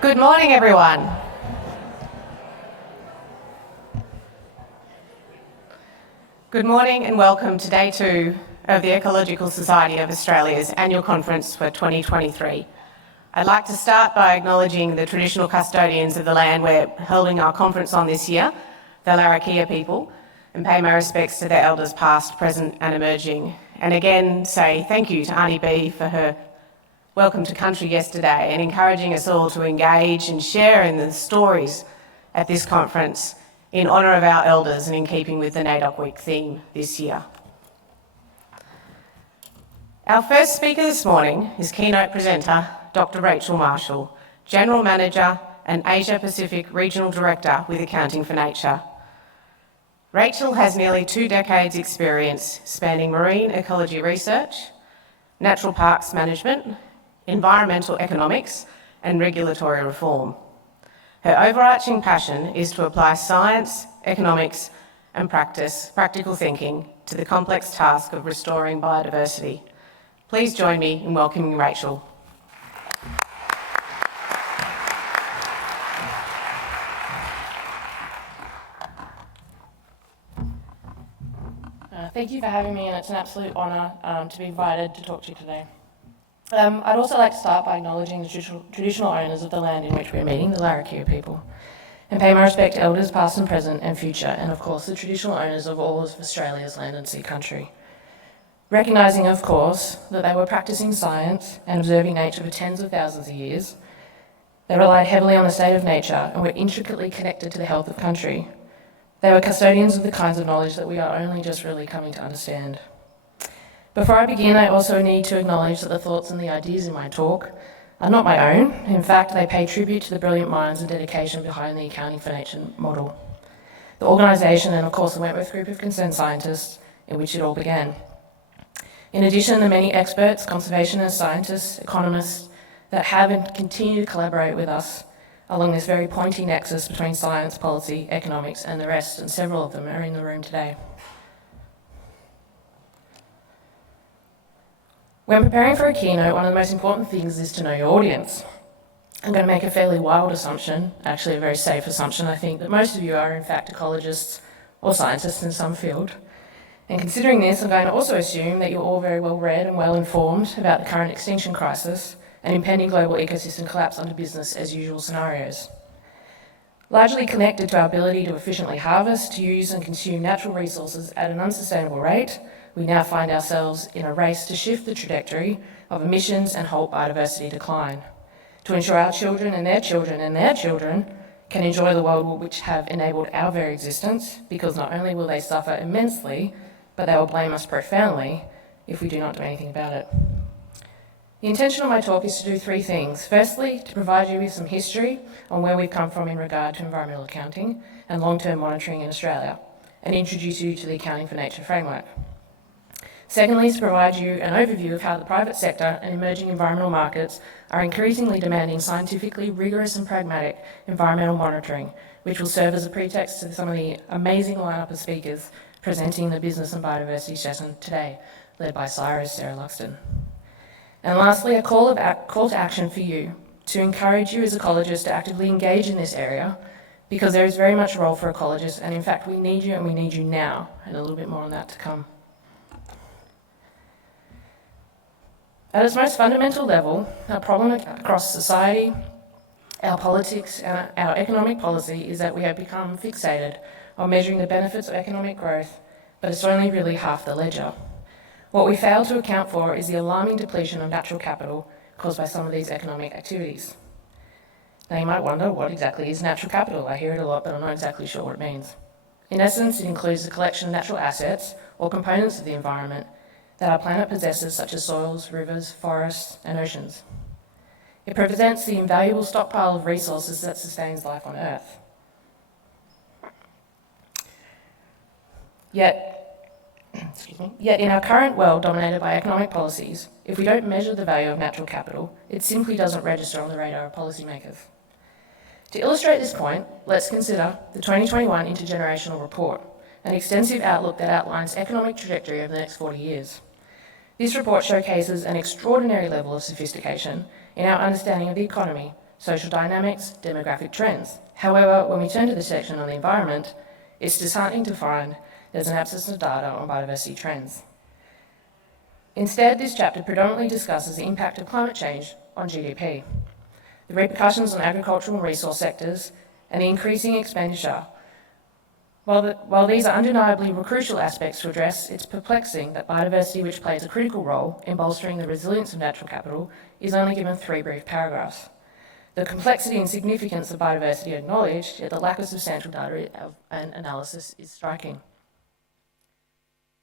Good morning, everyone. Good morning and welcome to Day 2 of the Ecological Society of Australia's annual conference for 2023. I'd like to start by acknowledging the traditional custodians of the land we're holding our conference on this year, the Larrakia people, and pay my respects to their elders past, present and emerging. And again, say thank you to Auntie B for her welcome to country yesterday and encouraging us all to engage and share in the stories at this conference in honour of our elders and in keeping with the NAIDOC Week theme this year. Our first speaker this morning is keynote presenter Dr. Rachael Marshall, General Manager and Asia Pacific Regional Director with Accounting for Nature. Rachael has nearly 2 decades experience spanning marine ecology research, natural parks management, environmental economics and regulatory reform. Her overarching passion is to apply science, economics and practical thinking to the complex task of restoring biodiversity. Please join me in welcoming Rachael. Thank you for having me, and it's an absolute honour to be invited to talk to you today. I'd also like to start by acknowledging the traditional owners of the land in which we're meeting, the Larrakia people, and pay my respect to elders past and present and future, and of course the traditional owners of all of Australia's land and sea country. Recognising, of course, that they were practising science and observing nature for tens of thousands of years, they relied heavily on the state of nature and were intricately connected to the health of country. They were custodians of the kinds of knowledge that we are only just really coming to understand. Before I begin, I also need to acknowledge that the thoughts and the ideas in my talk are not my own. In fact, they pay tribute to the brilliant minds and dedication behind the Accounting for Nature model, the organisation and of course the Wentworth group of concerned scientists in which it all began. In addition, the many experts, conservationists, scientists, economists that have and continue to collaborate with us along this very pointy nexus between science, policy, economics and the rest, and several of them are in the room today. When preparing for a keynote, one of the most important things is to know your audience. I'm going to make a fairly wild assumption, actually a very safe assumption, I think, that most of you are in fact ecologists or scientists in some field. And considering this, I'm going to also assume that you're all very well read and well informed about the current extinction crisis and impending global ecosystem collapse under business as usual scenarios. Largely connected to our ability to efficiently harvest, use and consume natural resources at an unsustainable rate, we now find ourselves in a race to shift the trajectory of emissions and halt biodiversity decline, to ensure our children and their children and their children can enjoy the world which have enabled our very existence, because not only will they suffer immensely, but they will blame us profoundly if we do not do anything about it. The intention of my talk is to do 3 things. Firstly, to provide you with some history on where we've come from in regard to environmental accounting and long-term monitoring in Australia, and introduce you to the Accounting for Nature framework. Secondly, to provide you an overview of how the private sector and emerging environmental markets are increasingly demanding scientifically rigorous and pragmatic environmental monitoring, which will serve as a pretext to some of the amazing lineup of speakers presenting the business and biodiversity session today, led by Sarah Luxton. And lastly, a call to action for you, to encourage you as ecologists to actively engage in this area, because there is very much a role for ecologists, and in fact we need you and we need you now, and a little bit more on that to come. At its most fundamental level, our problem across society, our politics and our economic policy is that we have become fixated on measuring the benefits of economic growth, but it's only really half the ledger. What we fail to account for is the alarming depletion of natural capital caused by some of these economic activities. Now you might wonder, what exactly is natural capital? I hear it a lot, but I'm not exactly sure what it means. In essence, it includes the collection of natural assets or components of the environment that our planet possesses, such as soils, rivers, forests, and oceans. It represents the invaluable stockpile of resources that sustains life on Earth. Yet in our current world dominated by economic policies, if we don't measure the value of natural capital, it simply doesn't register on the radar of policymakers. To illustrate this point, let's consider the 2021 Intergenerational Report, an extensive outlook that outlines economic trajectory over the next 40 years. This report showcases an extraordinary level of sophistication in our understanding of the economy, social dynamics, demographic trends. However, when we turn to the section on the environment, it's disheartening to find there's an absence of data on biodiversity trends. Instead, this chapter predominantly discusses the impact of climate change on GDP, the repercussions on agricultural and resource sectors, and the increasing expenditure. While these are undeniably crucial aspects to address, it's perplexing that biodiversity, which plays a critical role in bolstering the resilience of natural capital, is only given 3 brief paragraphs. The complexity and significance of biodiversity are acknowledged, yet the lack of substantial data and analysis is striking.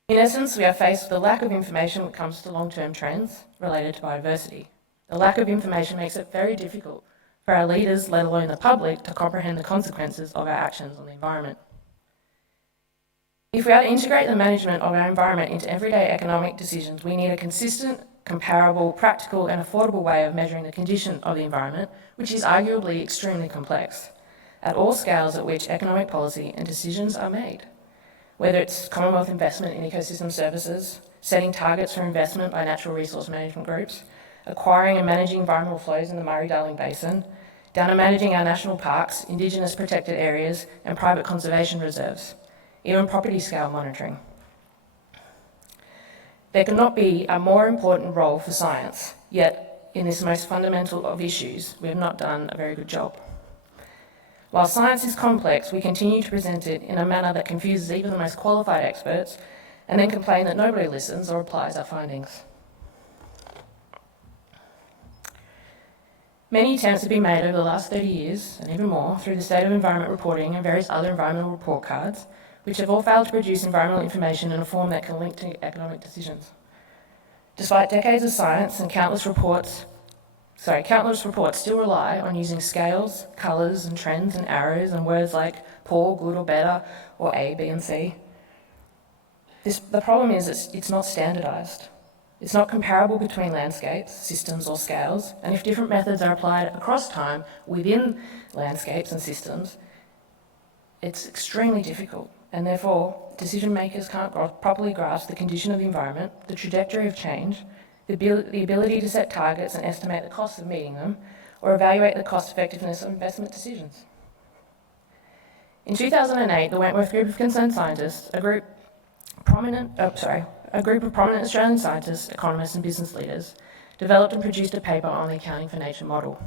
In essence, we are faced with a lack of information when it comes to long-term trends related to biodiversity. The lack of information makes it very difficult for our leaders, let alone the public, to comprehend the consequences of our actions on the environment. If we are to integrate the management of our environment into everyday economic decisions, we need a consistent, comparable, practical and affordable way of measuring the condition of the environment, which is arguably extremely complex, at all scales at which economic policy and decisions are made. Whether it's Commonwealth investment in ecosystem services, setting targets for investment by natural resource management groups, acquiring and managing environmental flows in the Murray-Darling Basin, down to managing our national parks, Indigenous protected areas and private conservation reserves, even property scale monitoring. There cannot be a more important role for science, yet in this most fundamental of issues, we have not done a very good job. While science is complex, we continue to present it in a manner that confuses even the most qualified experts and then complain that nobody listens or applies our findings. Many attempts have been made over the last 30 years, and even more, through the State of Environment reporting and various other environmental report cards, which have all failed to produce environmental information in a form that can link to economic decisions. Despite decades of science and countless reports still rely on using scales, colours and trends and arrows and words like poor, good or better, or A, B and C. The problem is it's not standardised. It's not comparable between landscapes, systems or scales, and if different methods are applied across time within landscapes and systems, it's extremely difficult, and therefore decision makers can't properly grasp the condition of the environment, the trajectory of change, the ability to set targets and estimate the cost of meeting them, or evaluate the cost effectiveness of investment decisions. In 2008, the Wentworth Group of Concerned Scientists, a group of prominent Australian scientists, economists and business leaders, developed and produced a paper on the accounting for nature model.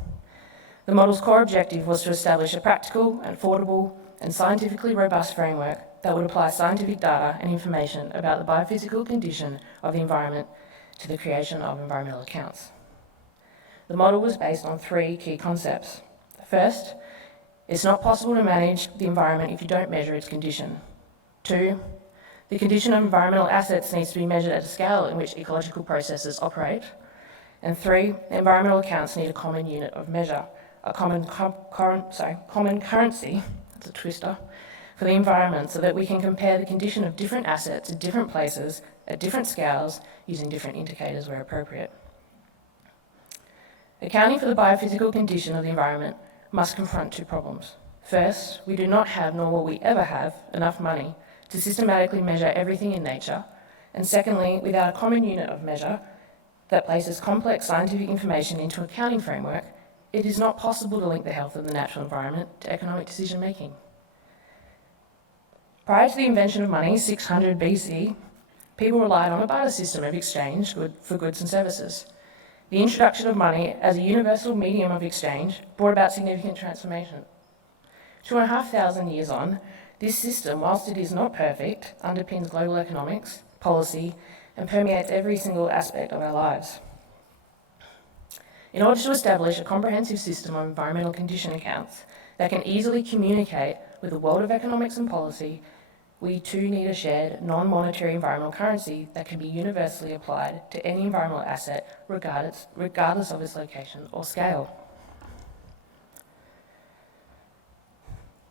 The model's core objective was to establish a practical and affordable and scientifically robust framework that would apply scientific data and information about the biophysical condition of the environment to the creation of environmental accounts. The model was based on 3 key concepts. First, it's not possible to manage the environment if you don't measure its condition. 2, the condition of environmental assets needs to be measured at a scale in which ecological processes operate. And 3, environmental accounts need a common unit of measure, a common currency, that's a twister, for the environment so that we can compare the condition of different assets in different places at different scales using different indicators where appropriate. Accounting for the biophysical condition of the environment must confront 2 problems. First, we do not have, nor will we ever have, enough money to systematically measure everything in nature. And secondly, without a common unit of measure that places complex scientific information into an accounting framework, it is not possible to link the health of the natural environment to economic decision making. Prior to the invention of money, 600 BC, people relied on a barter system of exchange for goods and services. The introduction of money as a universal medium of exchange brought about significant transformation. 2,500 years on, this system, whilst it is not perfect, underpins global economics, policy, and permeates every single aspect of our lives. In order to establish a comprehensive system of environmental condition accounts that can easily communicate with the world of economics and policy, we too need a shared, non-monetary environmental currency that can be universally applied to any environmental asset regardless of its location or scale.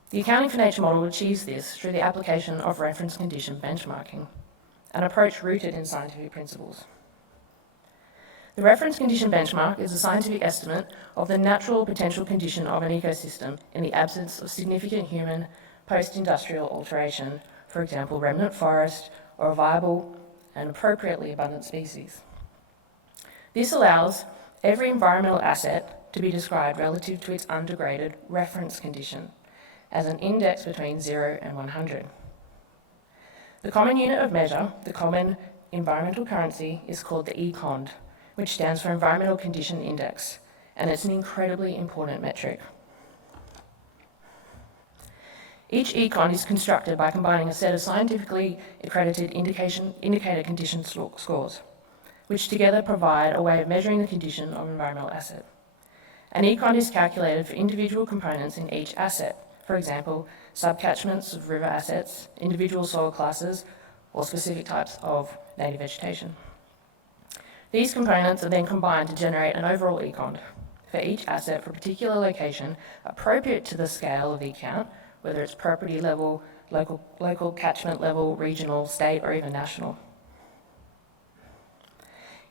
The accounting for nature model achieves this through the application of reference condition benchmarking, an approach rooted in scientific principles. The reference condition benchmark is a scientific estimate of the natural potential condition of an ecosystem in the absence of significant human post-industrial alteration, for example, remnant forest or a viable and appropriately abundant species. This allows every environmental asset to be described relative to its undegraded reference condition as an index between 0 and 100. The common unit of measure, the common environmental currency, is called the ECOND, which stands for Environmental Condition Index, and it's an incredibly important metric. Each ECOND is constructed by combining a set of scientifically accredited indicator condition scores, which together provide a way of measuring the condition of an environmental asset. An ECOND is calculated for individual components in each asset, for example, subcatchments of river assets, individual soil classes, or specific types of native vegetation. These components are then combined to generate an overall ECOND for each asset for a particular location appropriate to the scale of the account, whether it's property level, local catchment level, regional, state, or even national.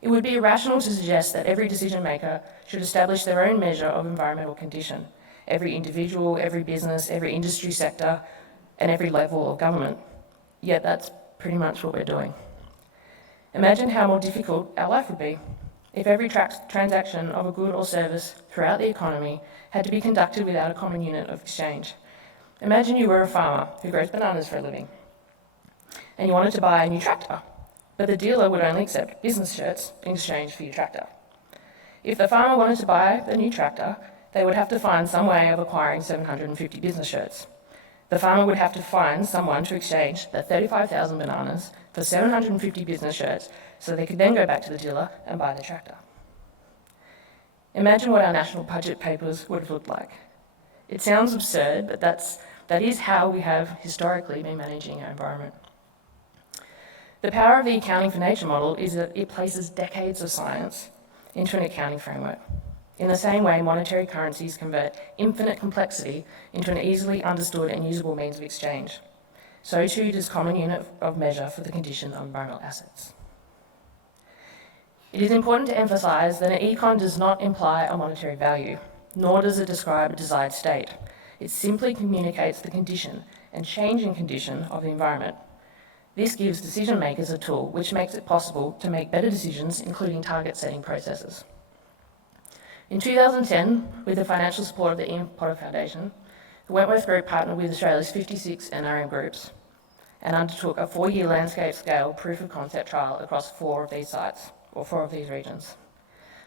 It would be irrational to suggest that every decision maker should establish their own measure of environmental condition. Every individual, every business, every industry sector, and every level of government. Yet that's pretty much what we're doing. Imagine how more difficult our life would be if every transaction of a good or service throughout the economy had to be conducted without a common unit of exchange. Imagine you were a farmer who grows bananas for a living, and you wanted to buy a new tractor, but the dealer would only accept business shirts in exchange for your tractor. If the farmer wanted to buy the new tractor, they would have to find some way of acquiring 750 business shirts. The farmer would have to find someone to exchange the 35,000 bananas for 750 business shirts so they could then go back to the dealer and buy the tractor. Imagine what our national budget papers would have looked like. It sounds absurd, but that is how we have historically been managing our environment. The power of the accounting for nature model is that it places decades of science into an accounting framework. In the same way, monetary currencies convert infinite complexity into an easily understood and usable means of exchange. So too does common unit of measure for the condition of environmental assets. It is important to emphasise that an econ does not imply a monetary value, nor does it describe a desired state. It simply communicates the condition and changing condition of the environment. This gives decision makers a tool which makes it possible to make better decisions, including target setting processes. In 2010, with the financial support of the Ian Potter Foundation, the Wentworth Group partnered with Australia's 56 NRM groups and undertook a 4-year landscape scale proof of concept trial across 4 of these sites, or 4 of these regions.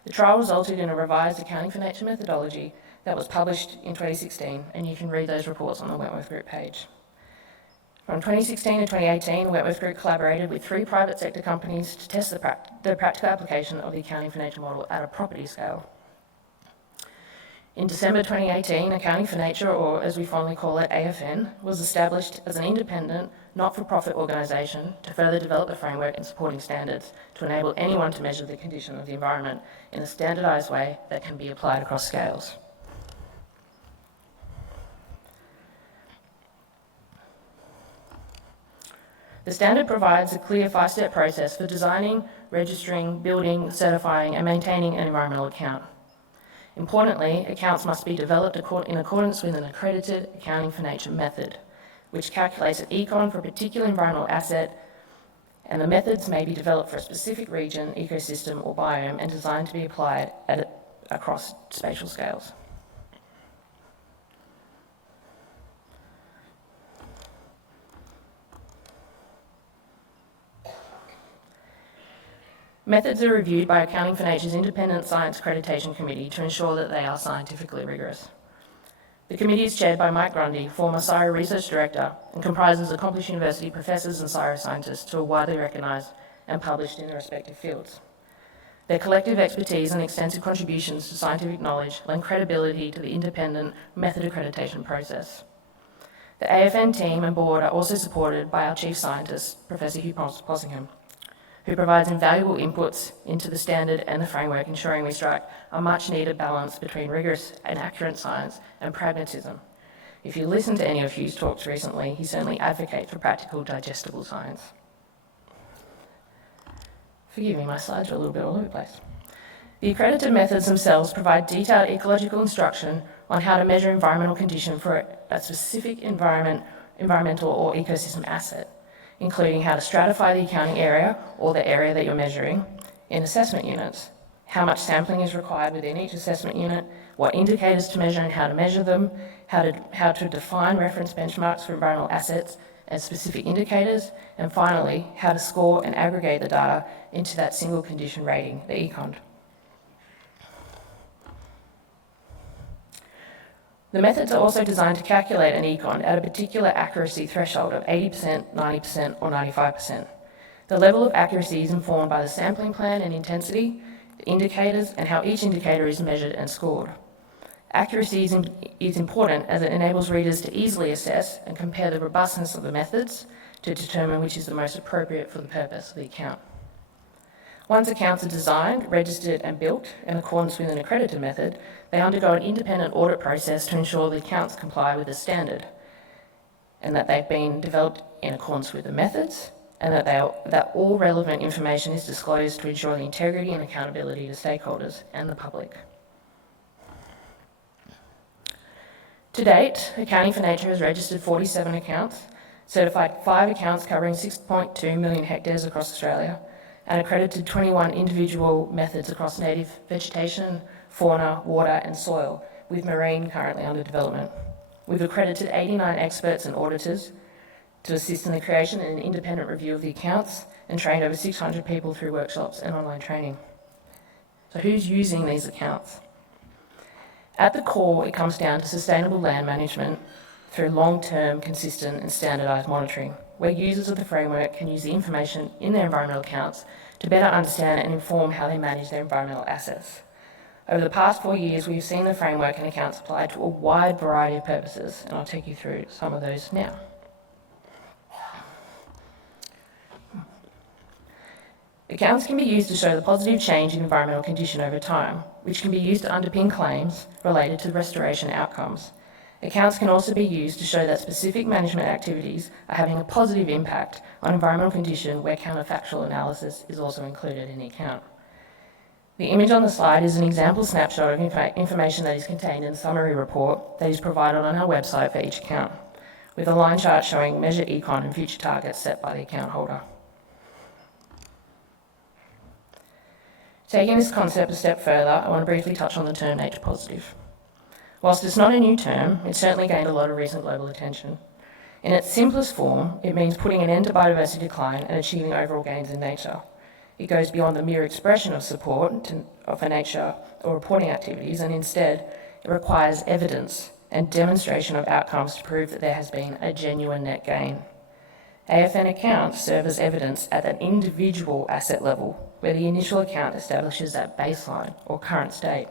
The trial resulted in a revised accounting for nature methodology that was published in 2016, and you can read those reports on the Wentworth Group page. From 2016 to 2018, the Wentworth Group collaborated with 3 private sector companies to test the practical application of the accounting for nature model at a property scale. In December 2018, Accounting for Nature, or as we fondly call it, AFN, was established as an independent, not-for-profit organisation to further develop the framework and supporting standards to enable anyone to measure the condition of the environment in a standardised way that can be applied across scales. The standard provides a clear 5-step process for designing, registering, building, certifying, and maintaining an environmental account. Importantly, accounts must be developed in accordance with an accredited accounting for nature method, which calculates an econ for a particular environmental asset, and the methods may be developed for a specific region, ecosystem, or biome and designed to be applied across spatial scales. Methods are reviewed by Accounting for Nature's Independent Science Accreditation Committee to ensure that they are scientifically rigorous. The committee is chaired by Mike Grundy, former CSIRO Research Director, and comprises accomplished university professors and CSIRO scientists who are widely recognised and published in their respective fields. Their collective expertise and extensive contributions to scientific knowledge lend credibility to the independent method accreditation process. The AFN team and board are also supported by our Chief Scientist, Professor Hugh Possingham, who provides invaluable inputs into the standard and the framework, ensuring we strike a much-needed balance between rigorous and accurate science and pragmatism. If you listen to any of Hugh's talks recently, he certainly advocates for practical, digestible science. Forgive me, my slides are a little bit all over the place. The accredited methods themselves provide detailed ecological instruction on how to measure environmental condition for a specific environmental or ecosystem asset, including how to stratify the accounting area or the area that you're measuring in assessment units, how much sampling is required within each assessment unit, what indicators to measure and how to measure them, how to define reference benchmarks for environmental assets and specific indicators, and finally, how to score and aggregate the data into that single condition rating, the ECON. The methods are also designed to calculate an ECON at a particular accuracy threshold of 80%, 90%, or 95%. The level of accuracy is informed by the sampling plan and intensity, the indicators, and how each indicator is measured and scored. Accuracy is important as it enables readers to easily assess and compare the robustness of the methods to determine which is the most appropriate for the purpose of the account. Once accounts are designed, registered and built in accordance with an accredited method, they undergo an independent audit process to ensure the accounts comply with the standard and that they've been developed in accordance with the methods and that all relevant information is disclosed to ensure the integrity and accountability to stakeholders and the public. To date, Accounting for Nature has registered 47 accounts, certified 5 accounts covering 6.2 million hectares across Australia, and accredited 21 individual methods across native vegetation, fauna, water and soil, with marine currently under development. We've accredited 89 experts and auditors to assist in the creation and independent review of the accounts and trained over 600 people through workshops and online training. So who's using these accounts? At the core, it comes down to sustainable land management through long-term, consistent and standardised monitoring, where users of the framework can use the information in their environmental accounts to better understand and inform how they manage their environmental assets. Over the past 4 years, we've seen the framework and accounts applied to a wide variety of purposes, and I'll take you through some of those now. Accounts can be used to show the positive change in environmental condition over time, which can be used to underpin claims related to restoration outcomes. Accounts can also be used to show that specific management activities are having a positive impact on environmental condition where counterfactual analysis is also included in the account. The image on the slide is an example snapshot of information that is contained in the summary report that is provided on our website for each account, with a line chart showing measured econ and future targets set by the account holder. Taking this concept a step further, I want to briefly touch on the term nature positive. Whilst it's not a new term, it's certainly gained a lot of recent global attention. In its simplest form, it means putting an end to biodiversity decline and achieving overall gains in nature. It goes beyond the mere expression of support for nature or reporting activities, and instead, it requires evidence and demonstration of outcomes to prove that there has been a genuine net gain. AFN accounts serve as evidence at an individual asset level, where the initial account establishes that baseline or current state.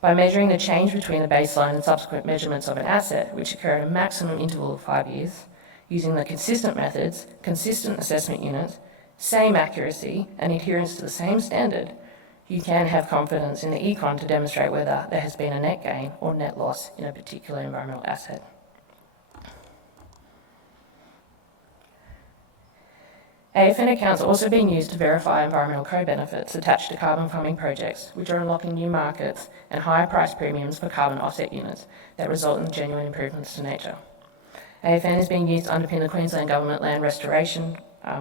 By measuring the change between the baseline and subsequent measurements of an asset, which occur at a maximum interval of 5 years, using the consistent methods, consistent assessment units, same accuracy and adherence to the same standard, you can have confidence in the econ to demonstrate whether there has been a net gain or net loss in a particular environmental asset. AFN accounts are also being used to verify environmental co-benefits attached to carbon farming projects, which are unlocking new markets and higher price premiums for carbon offset units that result in genuine improvements to nature. AFN is being used to underpin the Queensland Government Land Restoration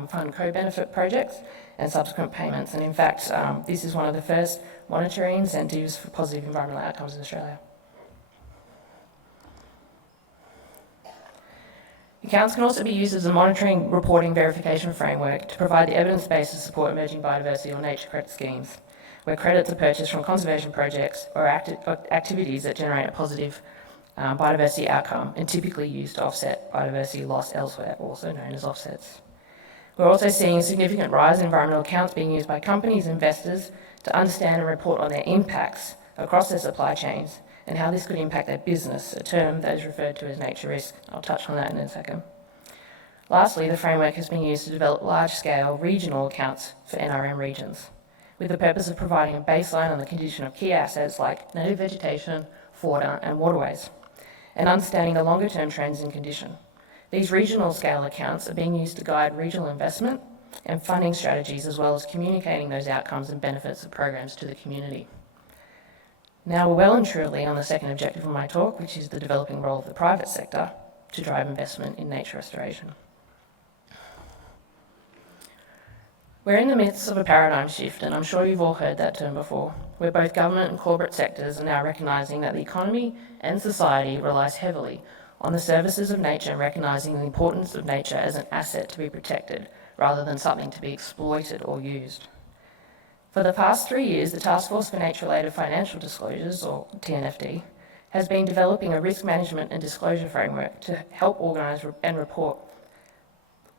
Fund co-benefit projects and subsequent payments. And in fact, this is one of the first monetary incentives for positive environmental outcomes in Australia. Accounts can also be used as a monitoring, reporting, verification framework to provide the evidence base to support emerging biodiversity or nature credit schemes, where credits are purchased from conservation projects or activities that generate a positive biodiversity outcome and typically used to offset biodiversity loss elsewhere, also known as offsets. We're also seeing a significant rise in environmental accounts being used by companies and investors to understand and report on their impacts across their supply chains and how this could impact their business, a term that is referred to as nature risk. I'll touch on that in a second. Lastly, the framework has been used to develop large-scale regional accounts for NRM regions, with the purpose of providing a baseline on the condition of key assets like native vegetation, fauna and waterways, and understanding the longer-term trends in condition. These regional scale accounts are being used to guide regional investment and funding strategies, as well as communicating those outcomes and benefits of programs to the community. Now we're well and truly on the second objective of my talk, which is the developing role of the private sector to drive investment in nature restoration. We're in the midst of a paradigm shift, and I'm sure you've all heard that term before, where both government and corporate sectors are now recognising that the economy and society relies heavily on the services of nature and recognising the importance of nature as an asset to be protected rather than something to be exploited or used. For the past 3 years, the Task Force for Nature-Related Financial Disclosures, or TNFD, has been developing a risk management and disclosure framework to help organise and report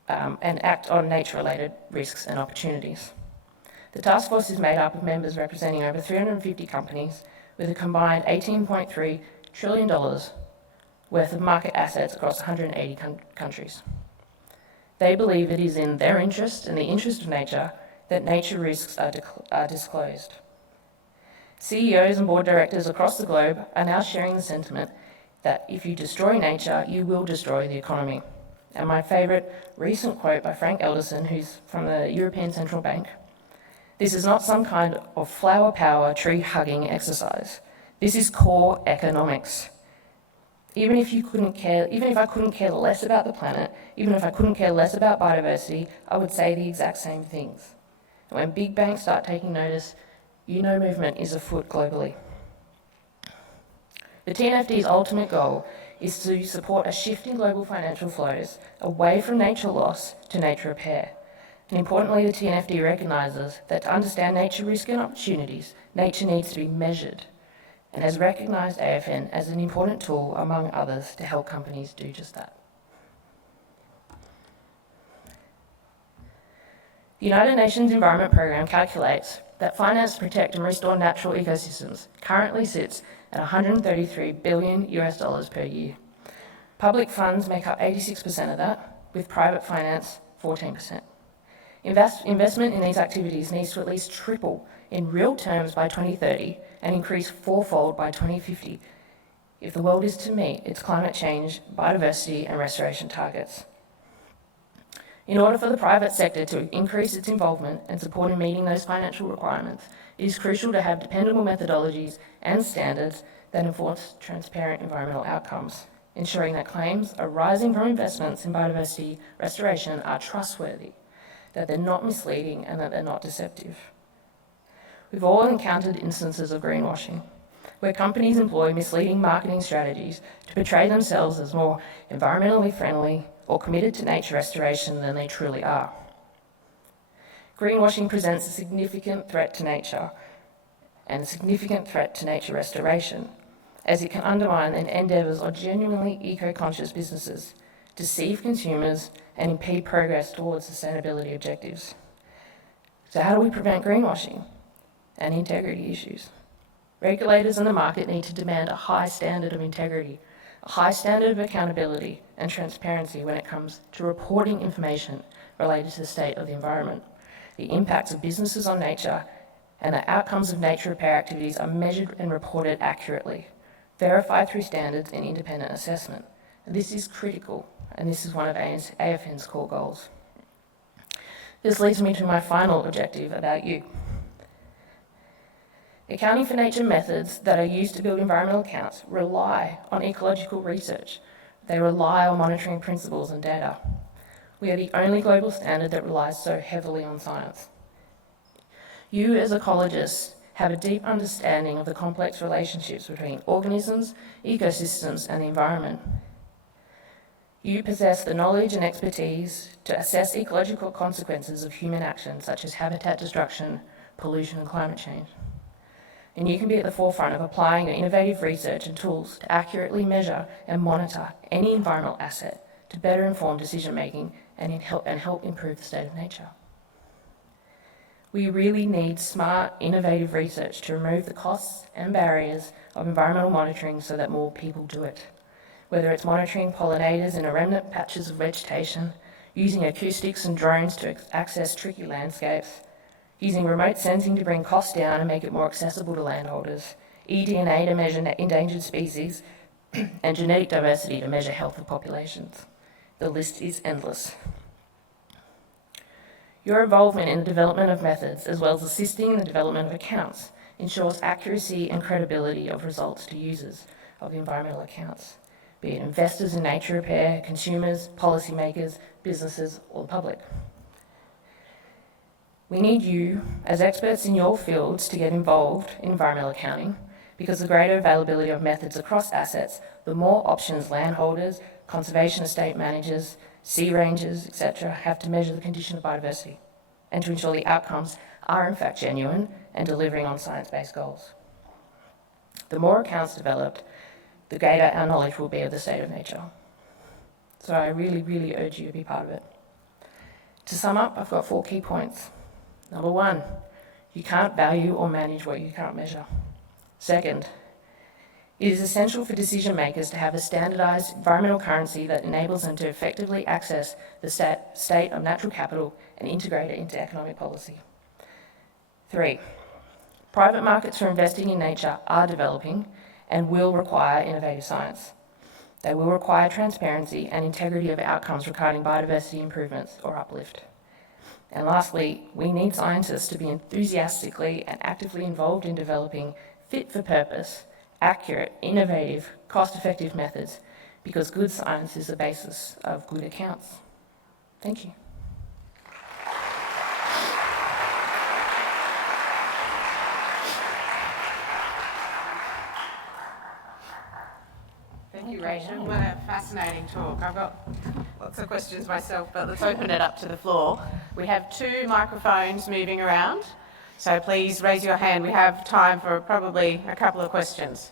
and act on nature-related risks and opportunities. The task force is made up of members representing over 350 companies with a combined $18.3 trillion worth of market assets across 180 countries. They believe it is in their interest and the interest of nature that nature risks are disclosed. CEOs and board directors across the globe are now sharing the sentiment that if you destroy nature, you will destroy the economy. And my favourite recent quote by Frank Elderson, who's from the European Central Bank: "This is not some kind of flower power tree-hugging exercise. This is core economics. Even if I couldn't care less about the planet, even if I couldn't care less about biodiversity, I would say the exact same things. And when big banks start taking notice, you know movement is afoot globally." The TNFD's ultimate goal is to support a shift in global financial flows away from nature loss to nature repair. And importantly, the TNFD recognises that to understand nature risk and opportunities, nature needs to be measured, and has recognised AFN as an important tool, among others, to help companies do just that. The United Nations Environment Programme calculates that finance to protect and restore natural ecosystems currently sits at $133 billion per year. Public funds make up 86% of that, with private finance 14%. Investment in these activities needs to at least triple in real terms by 2030 and increase fourfold by 2050 if the world is to meet its climate change, biodiversity and restoration targets. In order for the private sector to increase its involvement and support in meeting those financial requirements, it is crucial to have dependable methodologies and standards that enforce transparent environmental outcomes, ensuring that claims arising from investments in biodiversity restoration are trustworthy, that they're not misleading and that they're not deceptive. We've all encountered instances of greenwashing, where companies employ misleading marketing strategies to portray themselves as more environmentally friendly or committed to nature restoration than they truly are. Greenwashing presents a significant threat to nature and a significant threat to nature restoration, as it can undermine the endeavours of genuinely eco-conscious businesses, deceive consumers and impede progress towards sustainability objectives. So how do we prevent greenwashing and integrity issues? Regulators in the market need to demand a high standard of integrity, a high standard of accountability and transparency when it comes to reporting information related to the state of the environment. The impacts of businesses on nature and the outcomes of nature repair activities are measured and reported accurately, verified through standards and independent assessment. And this is critical, and this is one of AFN's core goals. This leads me to my final objective about you. Accounting for nature methods that are used to build environmental accounts rely on ecological research. They rely on monitoring principles and data. We are the only global standard that relies so heavily on science. You as ecologists have a deep understanding of the complex relationships between organisms, ecosystems, and the environment. You possess the knowledge and expertise to assess ecological consequences of human action, such as habitat destruction, pollution, and climate change. And you can be at the forefront of applying your innovative research and tools to accurately measure and monitor any environmental asset to better inform decision-making and help improve the state of nature. We really need smart, innovative research to remove the costs and barriers of environmental monitoring so that more people do it. Whether it's monitoring pollinators in remnant patches of vegetation, using acoustics and drones to access tricky landscapes, using remote sensing to bring costs down and make it more accessible to landholders, eDNA to measure endangered species, and genetic diversity to measure health of populations. The list is endless. Your involvement in the development of methods, as well as assisting in the development of accounts, ensures accuracy and credibility of results to users of the environmental accounts, be it investors in nature repair, consumers, policymakers, businesses, or the public. We need you, as experts in your fields, to get involved in environmental accounting, because the greater availability of methods across assets, the more options landholders, conservation estate managers, sea rangers, etc. have to measure the condition of biodiversity, and to ensure the outcomes are in fact genuine and delivering on science-based goals. The more accounts developed, the greater our knowledge will be of the state of nature. So I really, really urge you to be part of it. To sum up, I've got 4 key points. Number 1, you can't value or manage what you can't measure. Second, it is essential for decision makers to have a standardised environmental currency that enables them to effectively access the state of natural capital and integrate it into economic policy. 3, private markets for investing in nature are developing and will require innovative science. They will require transparency and integrity of outcomes regarding biodiversity improvements or uplift. And lastly, we need scientists to be enthusiastically and actively involved in developing fit-for-purpose, accurate, innovative, cost-effective methods, because good science is the basis of good accounts. Thank you. Thank you, Rachael. What a fascinating talk. I've got lots of questions myself, but let's open it up to the floor. We have 2 microphones moving around, so please raise your hand. We have time for probably a couple of questions.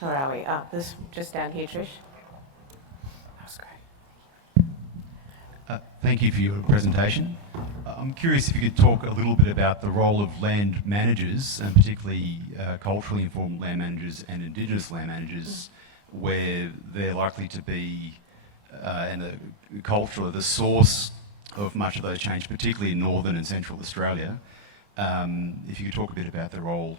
Where are we? This just down here, Trish. That's great. Thank you for your presentation. I'm curious if you could talk a little bit about the role of land managers, and particularly culturally informed land managers and Indigenous land managers, where they're likely to be, and the culture, the source of much of those change, particularly in northern and central Australia. If you could talk a bit about the role,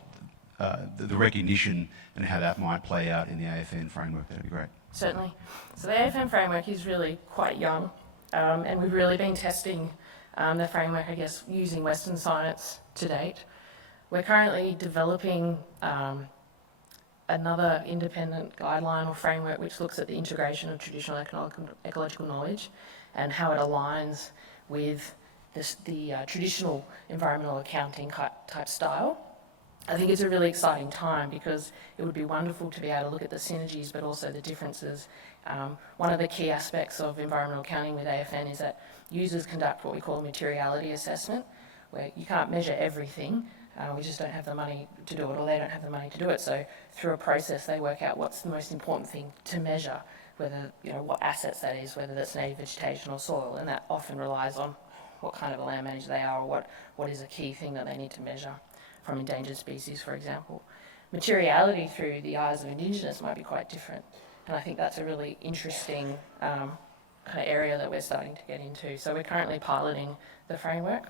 the recognition and how that might play out in the AFN framework, that'd be great. Certainly. So the AFN framework is really quite young, and we've really been testing the framework, I guess, using Western science to date. We're currently developing another independent guideline or framework which looks at the integration of traditional ecological knowledge and how it aligns with the traditional environmental accounting type style. I think it's a really exciting time because it would be wonderful to be able to look at the synergies but also the differences. One of the key aspects of environmental accounting with AFN is that users conduct what we call a materiality assessment, where you can't measure everything, we just don't have the money to do it, or they don't have the money to do it. So through a process they work out what's the most important thing to measure, whether, what assets that is, whether that's native vegetation or soil, and that often relies on what kind of a land manager they are, or what is a key thing that they need to measure from endangered species, for example. Materiality through the eyes of Indigenous might be quite different, and I think that's a really interesting kind of area that we're starting to get into. So we're currently piloting the framework.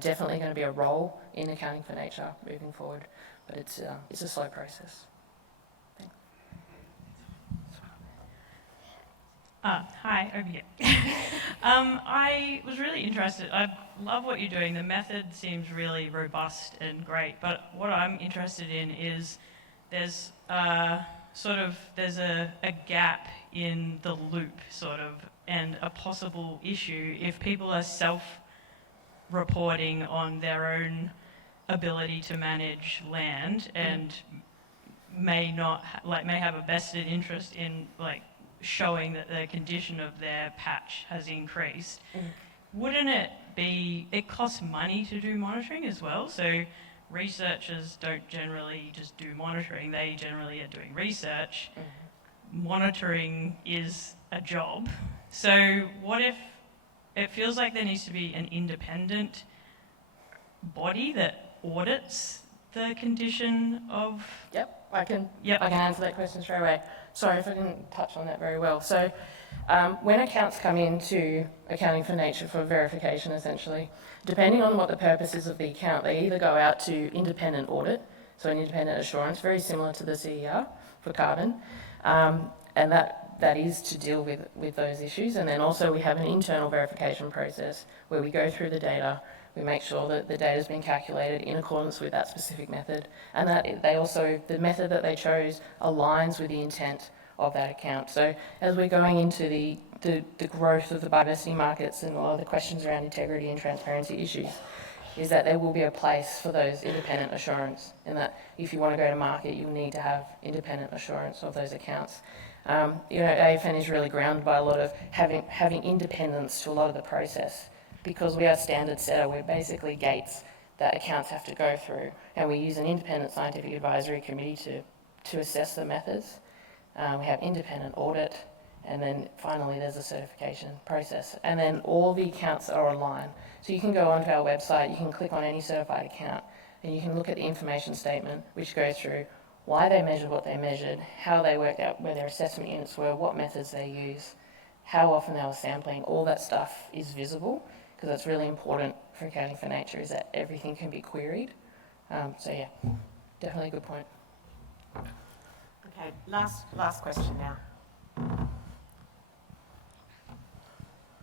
Definitely going to be a role in accounting for nature moving forward, but it's a slow process. Thanks. Hi, over here. I was really interested. I love what you're doing. The method seems really robust and great, but what I'm interested in is there's a gap in the loop, and a possible issue if people are self-reporting on their own ability to manage land and may have a vested interest in showing that the condition of their patch has increased. Wouldn't it costs money to do monitoring as well? So researchers don't generally just do monitoring, they generally are doing research. Monitoring is a job. So what if it feels like there needs to be an independent body that audits the condition of... I can answer that question straight away. Sorry if I didn't touch on that very well. So when accounts come into accounting for nature for verification, essentially, depending on what the purpose is of the account, they either go out to independent audit, so an independent assurance, very similar to the CER for carbon, and that is to deal with those issues. And then also we have an internal verification process where we go through the data, we make sure that the data has been calculated in accordance with that specific method, and that the method that they chose aligns with the intent of that account. So as we're going into the growth of the biodiversity markets and all of the questions around integrity and transparency issues, is that there will be a place for those independent assurance, and that if you want to go to market, you'll need to have independent assurance of those accounts. AFN is really grounded by a lot of having independence to a lot of the process, because we are standard setter. We're basically gates that accounts have to go through, and we use an independent scientific advisory committee to assess the methods. We have independent audit, and then finally there's a certification process. And then all the accounts are online. So you can go onto our website, you can click on any certified account, and you can look at the information statement, which goes through why they measured what they measured, how they worked out where their assessment units were, what methods they use, how often they were sampling. All that stuff is visible, because that's really important for accounting for nature, is that everything can be queried. So yeah, definitely a good point. Okay, last question now.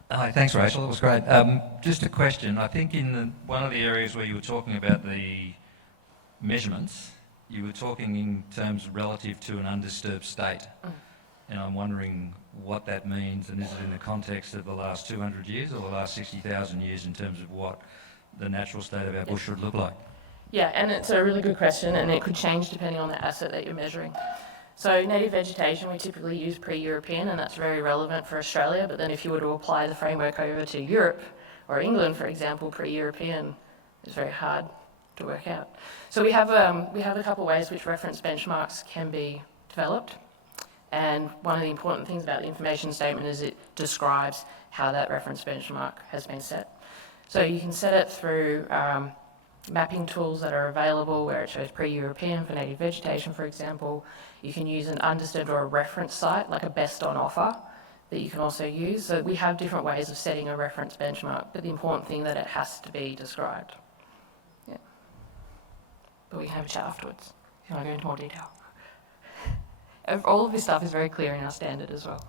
Hi, thanks Rachel, that was great. Just a question, I think in one of the areas where you were talking about the measurements, you were talking in terms relative to an undisturbed state. And I'm wondering what that means, and is it in the context of the last 200 years or the last 60,000 years in terms of what the natural state of our bush should look like? Yeah, and it's a really good question, and it could change depending on the asset that you're measuring. So native vegetation, we typically use pre-European, and that's very relevant for Australia, but then if you were to apply the framework over to Europe or England, for example, pre-European is very hard to work out. So we have a couple of ways which reference benchmarks can be developed, and one of the important things about the information statement is it describes how that reference benchmark has been set. So you can set it through mapping tools that are available where it shows pre-European for native vegetation, for example. You can use an undisturbed or a reference site, like a best on offer, that you can also use. So we have different ways of setting a reference benchmark, but the important thing that it has to be described. Yeah. But we can have a chat afterwards if you want to go into more detail. All of this stuff is very clear in our standard as well.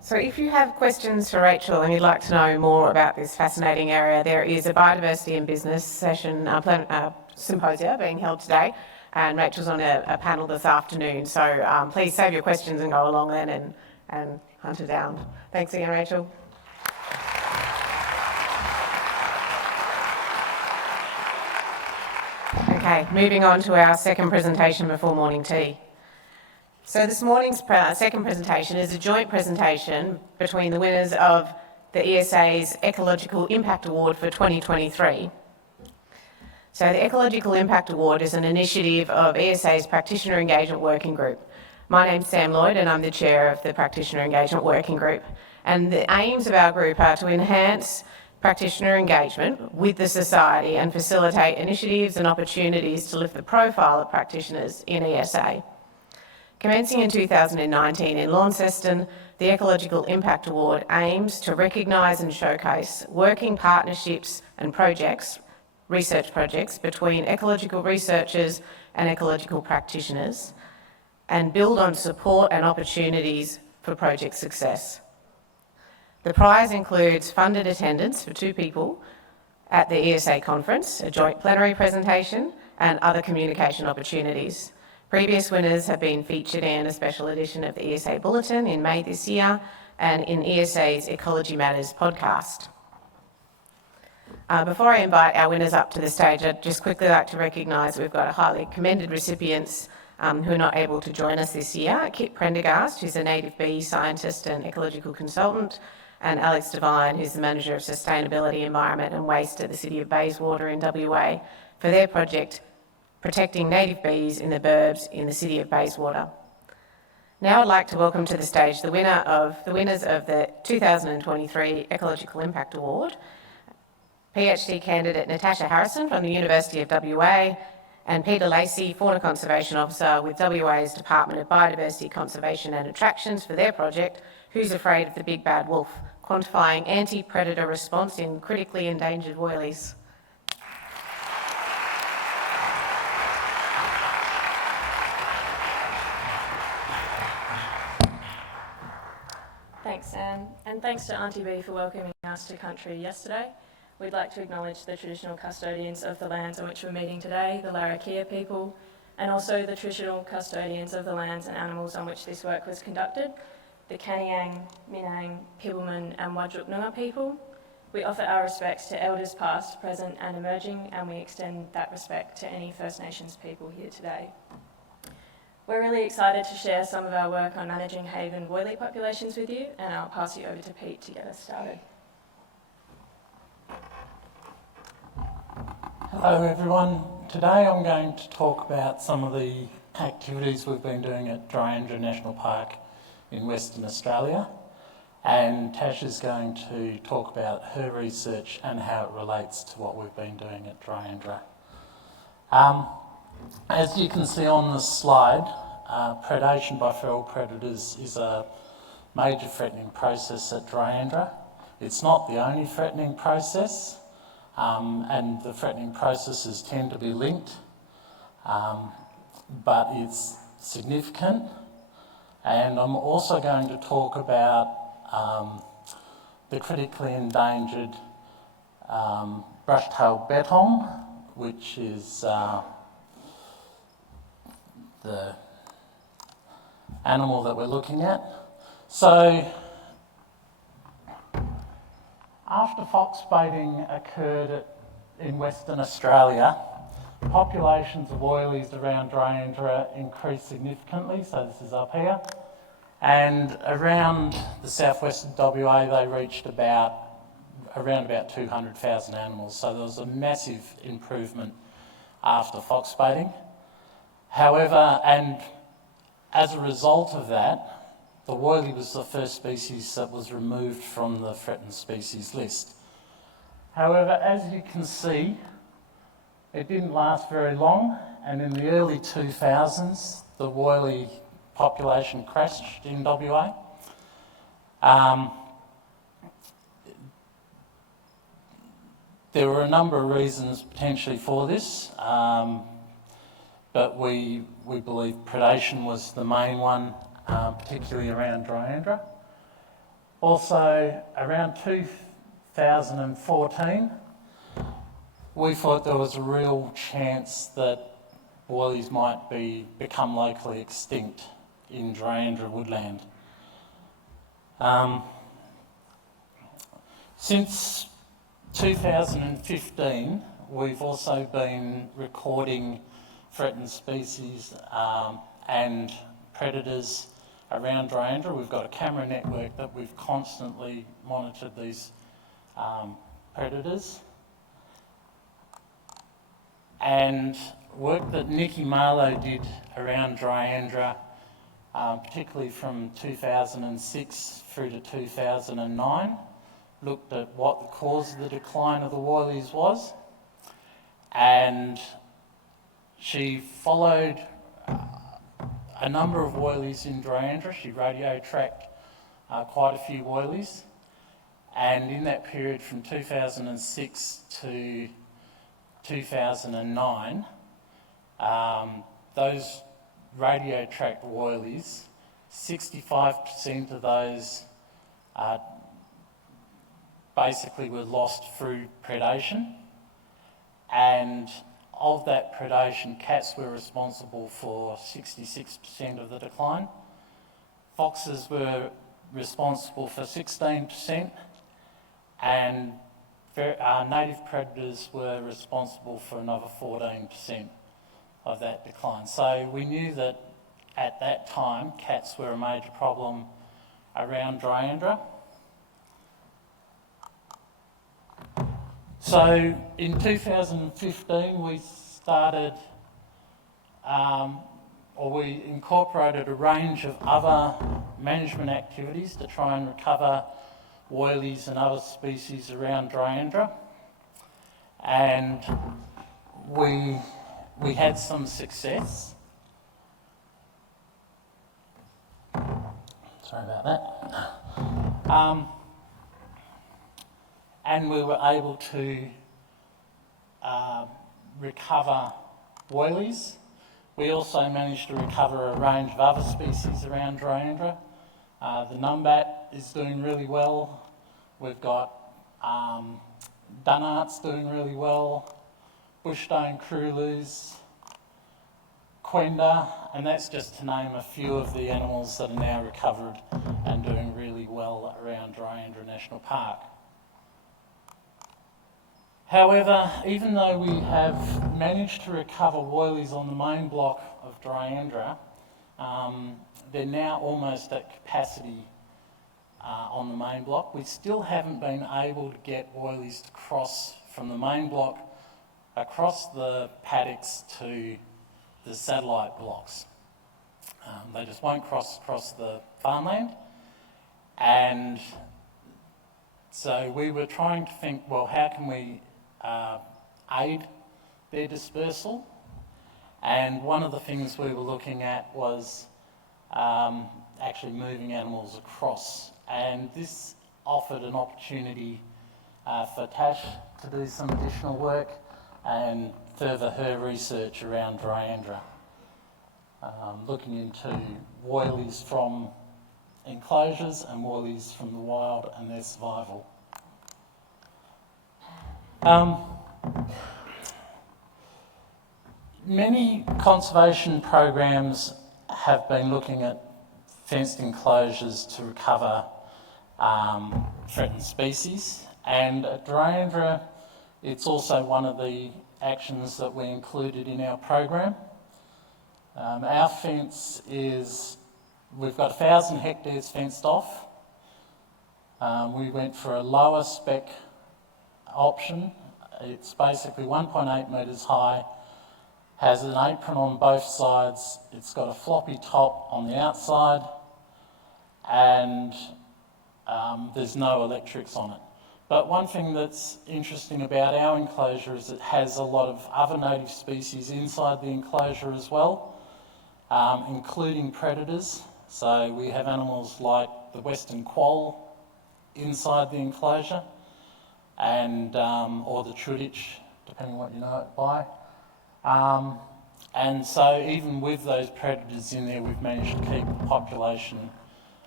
So if you have questions for Rachael and you'd like to know more about this fascinating area, there is a biodiversity and business session, symposia being held today, and Rachael's on a panel this afternoon. So please save your questions and go along then and hunt her down. Thanks again, Rachael. Okay, moving on to our second presentation before morning tea. So this morning's second presentation is a joint presentation between the winners of the ESA's Ecological Impact Award for 2023. So the Ecological Impact Award is an initiative of ESA's Practitioner Engagement Working Group. My name's Sam Lloyd and I'm the chair of the Practitioner Engagement Working Group. And the aims of our group are to enhance practitioner engagement with the society and facilitate initiatives and opportunities to lift the profile of practitioners in ESA. Commencing in 2019 in Launceston, the Ecological Impact Award aims to recognise and showcase working partnerships and projects, research projects, between ecological researchers and ecological practitioners, and build on support and opportunities for project success. The prize includes funded attendance for 2 people at the ESA conference, a joint plenary presentation, and other communication opportunities. Previous winners have been featured in a special edition of the ESA Bulletin in May this year and in ESA's Ecology Matters podcast. Before I invite our winners up to the stage, I'd just quickly like to recognise we've got a highly commended recipients who are not able to join us this year. Kit Prendergast, who's a native bee scientist and ecological consultant, and Alex Devine, who's the Manager of Sustainability, Environment and Waste at the City of Bayswater in WA, for their project Protecting Native Bees in the Burbs in the City of Bayswater. Now I'd like to welcome to the stage the winners of the 2023 Ecological Impact Award, PhD candidate Natasha Harrison from the University of WA, and Peter Lacey, Fauna Conservation Officer with WA's Department of Biodiversity, Conservation and Attractions for their project, Who's Afraid of the Big Bad Wolf? Quantifying Anti-Predator Response in Critically Endangered Woylies. Thanks, Sam, and thanks to Auntie Bee for welcoming us to country yesterday. We'd like to acknowledge the traditional custodians of the lands on which we're meeting today, the Larrakia people, and also the traditional custodians of the lands and animals on which this work was conducted, the Kaniang, Minang, Pibbleman and Whadjuk Noongar people. We offer our respects to elders past, present and emerging, and we extend that respect to any First Nations people here today. We're really excited to share some of our work on managing haven woylie populations with you, and I'll pass you over to Pete to get us started. Hello everyone. Today I'm going to talk about some of the activities we've been doing at Dryandra National Park in Western Australia, and Tasha's going to talk about her research and how it relates to what we've been doing at Dryandra. As you can see on the slide, predation by feral predators is a major threatening process at Dryandra. It's not the only threatening process, and the threatening processes tend to be linked, but it's significant. And I'm also going to talk about the critically endangered brush-tailed bettong, which is the animal that we're looking at. So, after fox baiting occurred in Western Australia, populations of woylies around Dryandra increased significantly, so this is up here, and around the southwestern WA they reached around about 200,000 animals, so there was a massive improvement after fox baiting. However, and as a result of that, the woylie was the first species that was removed from the threatened species list. However, as you can see, it didn't last very long, and in the early 2000s, the woylie population crashed in WA. There were a number of reasons potentially for this, but we believe predation was the main one, particularly around Dryandra. Also, around 2014, we thought there was a real chance that woylies might become locally extinct in Dryandra woodland. Since 2015, we've also been recording threatened species and predators around Dryandra. We've got a camera network that we've constantly monitored these predators. And work that Nikki Marlowe did around Dryandra, particularly from 2006 through to 2009, looked at what the cause of the decline of the woylies was, and she followed a number of woylies in Dryandra. She radio tracked quite a few woylies, and in that period from 2006 to 2009, those radio tracked woylies, 65% of those basically were lost through predation, and of that predation, cats were responsible for 66% of the decline. Foxes were responsible for 16%, and native predators were responsible for another 14% of that decline. So we knew that at that time, cats were a major problem around Dryandra. So in 2015, we started, we incorporated a range of other management activities to try and recover woylies and other species around Dryandra, and we had some success. Sorry about that. And we were able to recover woylies. We also managed to recover a range of other species around Dryandra. The numbat is doing really well. We've got Dunarts doing really well, bushstone curlews, Quenda, and that's just to name a few of the animals that are now recovered and doing really well around Dryandra National Park. However, even though we have managed to recover woylies on the main block of Dryandra, they're now almost at capacity on the main block. We still haven't been able to get woylies to cross from the main block across the paddocks to the satellite blocks. They just won't cross across the farmland. And so we were trying to think, well, how can we aid their dispersal? And one of the things we were looking at was actually moving animals across. And this offered an opportunity for Tash to do some additional work and further her research around Dryandra, looking into woylies from enclosures and woylies from the wild and their survival. Many conservation programs have been looking at fenced enclosures to recover threatened species, and at Dryandra it's also one of the actions that we included in our program. Our fence is, we've got 1,000 hectares fenced off. We went for a lower spec option. It's basically 1.8 metres high, has an apron on both sides, it's got a floppy top on the outside, and there's no electrics on it. But one thing that's interesting about our enclosure is it has a lot of other native species inside the enclosure as well, including predators. So we have animals like the western quoll inside the enclosure, and or the truditch, depending on what you know it by. And so even with those predators in there, we've managed to keep the population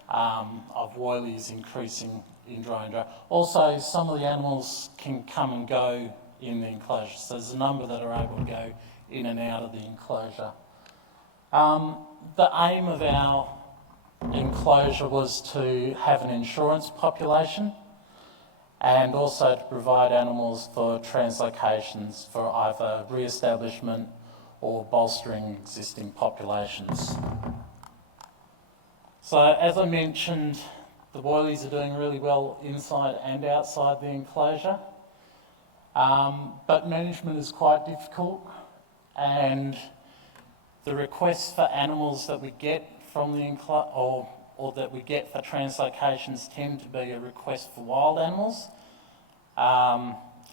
of woylies increasing in Dryandra. Also, some of the animals can come and go in the enclosure, so there's a number that are able to go in and out of the enclosure. The aim of our enclosure was to have an insurance population and also to provide animals for translocations for either re-establishment or bolstering existing populations. So as I mentioned, the woylies are doing really well inside and outside the enclosure, but management is quite difficult, and the requests for animals that we get from the enclosure or that we get for translocations tend to be a request for wild animals.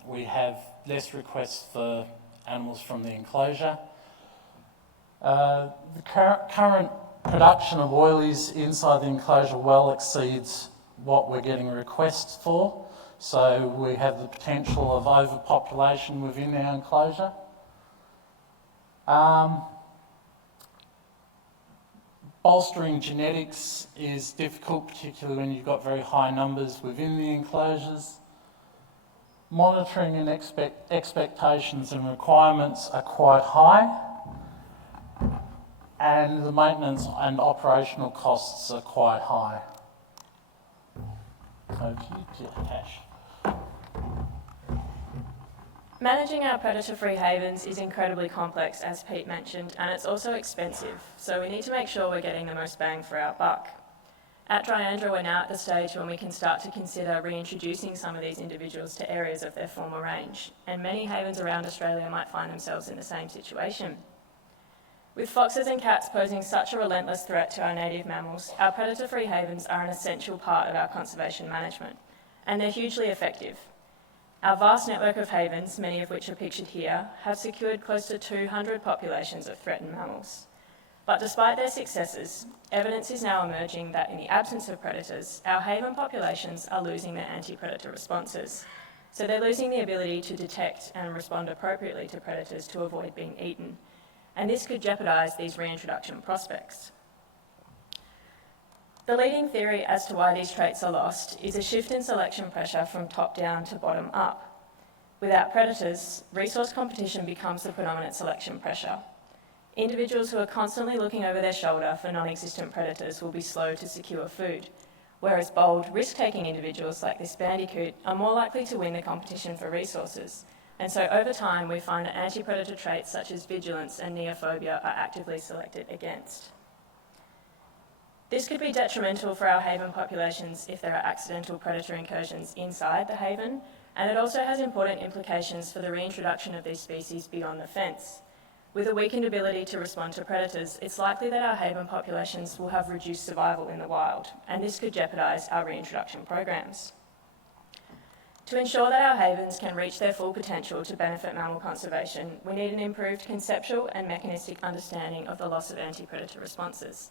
We have less requests for animals from the enclosure. The current production of woylies inside the enclosure well exceeds what we're getting requests for, so we have the potential of overpopulation within our enclosure. Bolstering genetics is difficult, particularly when you've got very high numbers within the enclosures. Monitoring and expectations and requirements are quite high, and the maintenance and operational costs are quite high. So to you, Tash. Managing our predator-free havens is incredibly complex, as Pete mentioned, and it's also expensive, so we need to make sure we're getting the most bang for our buck. At Dryandra, we're now at the stage when we can start to consider reintroducing some of these individuals to areas of their former range, and many havens around Australia might find themselves in the same situation. With foxes and cats posing such a relentless threat to our native mammals, our predator-free havens are an essential part of our conservation management, and they're hugely effective. Our vast network of havens, many of which are pictured here, have secured close to 200 populations of threatened mammals. But despite their successes, evidence is now emerging that in the absence of predators, our haven populations are losing their anti-predator responses. So they're losing the ability to detect and respond appropriately to predators to avoid being eaten. And this could jeopardise these reintroduction prospects. The leading theory as to why these traits are lost is a shift in selection pressure from top down to bottom up. Without predators, resource competition becomes the predominant selection pressure. Individuals who are constantly looking over their shoulder for non-existent predators will be slow to secure food, whereas bold, risk-taking individuals like this bandicoot are more likely to win the competition for resources. And so over time, we find that anti-predator traits such as vigilance and neophobia are actively selected against. This could be detrimental for our haven populations if there are accidental predator incursions inside the haven, and it also has important implications for the reintroduction of these species beyond the fence. With a weakened ability to respond to predators, it's likely that our haven populations will have reduced survival in the wild, and this could jeopardise our reintroduction programs. To ensure that our havens can reach their full potential to benefit mammal conservation, we need an improved conceptual and mechanistic understanding of the loss of anti-predator responses.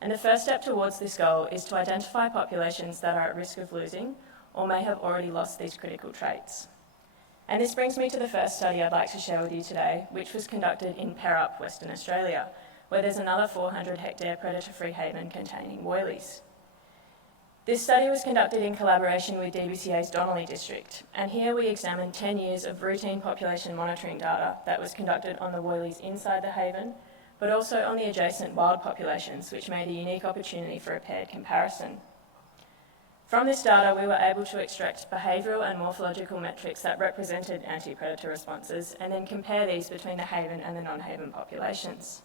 And the first step towards this goal is to identify populations that are at risk of losing or may have already lost these critical traits. And this brings me to the first study I'd like to share with you today, which was conducted in Perup, Western Australia, where there's another 400-hectare predator-free haven containing woylies. This study was conducted in collaboration with DBCA's Donnelly district, and here we examined 10 years of routine population monitoring data that was conducted on the woylies inside the haven, but also on the adjacent wild populations, which made a unique opportunity for a paired comparison. From this data, we were able to extract behavioural and morphological metrics that represented anti-predator responses and then compare these between the haven and the non-haven populations.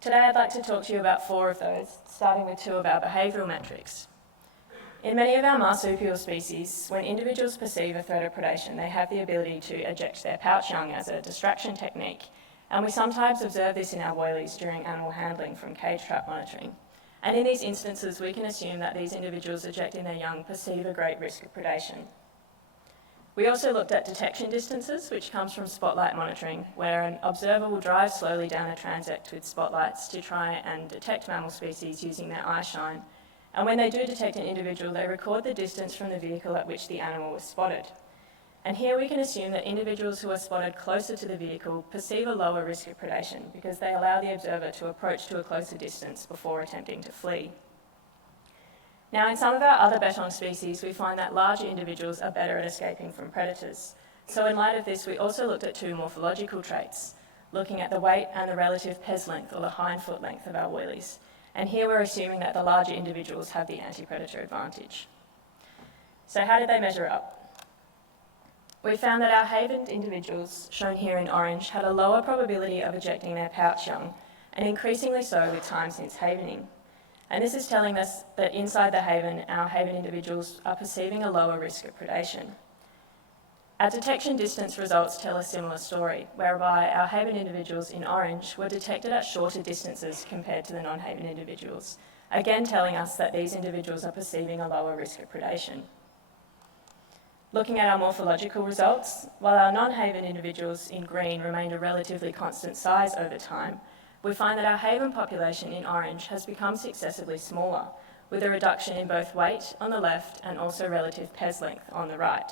Today, I'd like to talk to you about 4 of those, starting with 2 of our behavioural metrics. In many of our marsupial species, when individuals perceive a threat of predation, they have the ability to eject their pouch young as a distraction technique, and we sometimes observe this in our woylies during animal handling from cage trap monitoring. And in these instances, we can assume that these individuals ejecting their young perceive a great risk of predation. We also looked at detection distances, which comes from spotlight monitoring, where an observer will drive slowly down a transect with spotlights to try and detect mammal species using their eye shine. And when they do detect an individual, they record the distance from the vehicle at which the animal was spotted. And here we can assume that individuals who are spotted closer to the vehicle perceive a lower risk of predation because they allow the observer to approach to a closer distance before attempting to flee. Now, in some of our other beton species, we find that larger individuals are better at escaping from predators. So in light of this, we also looked at 2 morphological traits, looking at the weight and the relative pes length, or the hind foot length of our woylies. And here we're assuming that the larger individuals have the anti-predator advantage. So how did they measure up? We found that our havened individuals, shown here in orange, had a lower probability of ejecting their pouch young, and increasingly so with time since havening. And this is telling us that inside the haven, our haven individuals are perceiving a lower risk of predation. Our detection distance results tell a similar story, whereby our haven individuals in orange were detected at shorter distances compared to the non-haven individuals, again telling us that these individuals are perceiving a lower risk of predation. Looking at our morphological results, while our non-haven individuals in green remained a relatively constant size over time, we find that our haven population in orange has become successively smaller, with a reduction in both weight on the left and also relative pes length on the right.